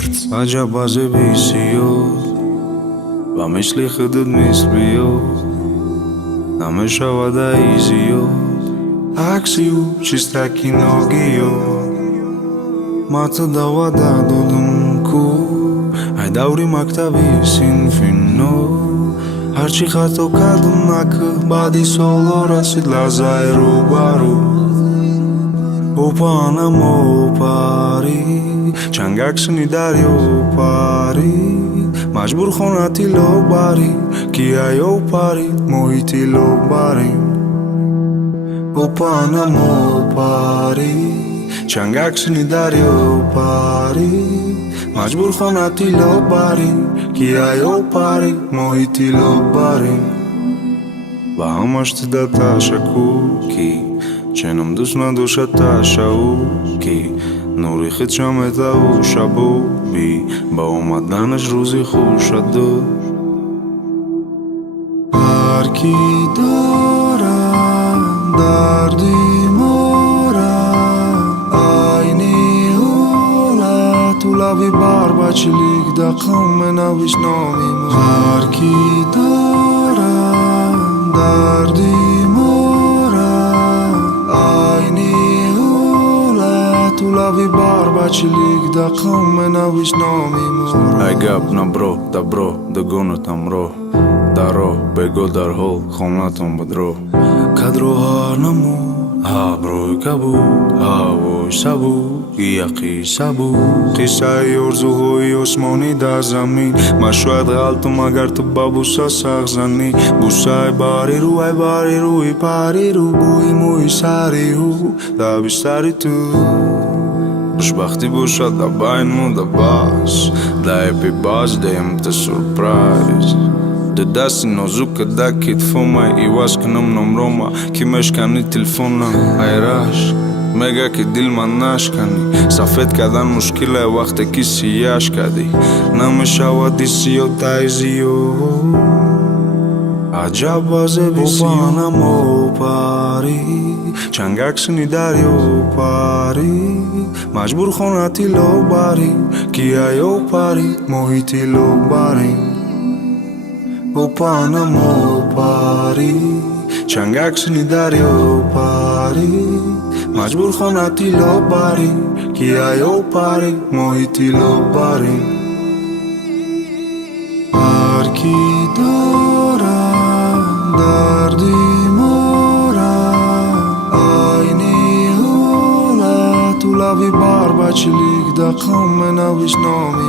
Acaba visiyor Vamishli hudud misliyor Nameshava da izio Aksiu чистаки ногио Мата дава да додум ку Ай даври мактаби синфино Ҳарчи хато кардум нак баъди солҳо расид лаҳзаи рӯбарӯ Опанам опари чангаксини дарё пари маҷбур хонати лобари ки аё пари моҳити лобарим Опанам опари чангаксини дарё пари маҷбур хонати лобари ки аё пари моҳити лобарим ва ҳамаш дида ташаккуки ченам дӯст надошад ташаввуки нури хитшам метаву шабоби ба омаданаш рӯзи хушаду ҳар ки дорад дарди морад айни ҳолату лави барбачилик дақам менавис номи ҳар ки дорад дарди Лави барбачилик дақам менавис номи мора Ай гап набро дабро дагонатам ро даро бего дар ҳол хонатам будро кадро ҳар намо ҳаброй кабуд ҳавой сабуд яқи сабуд қиссаи орзуҳои осмонӣ дар замин ман шояд ғалтум агар ту ба буса сағзанӣ бусаи барирӯ ай барирӯи парирӯ бӯи мӯи сарирӯ табистари ту Хушбахтӣ бошад да байн муда бас да happy birthday to surprise ду дасти нозука да китфомай иваз кунам номрома ки мешкани телефона айраш мега ки дил ман нашкани сафед кардан мушкиле вақте ки сияш кардӣ намешавади сиё таи зиё Аҷаба зебисиёнам опари чангаксини дарё пари маҷбур хонати лобари ки аё пари моҳити лобарим опанам опари чангаксини дарё пари маҷбур хонати лобари ки аё пари моҳити лобарим ҳар ки дорад дарди морад айни ҳолату лави барбачилик дақам менавис номи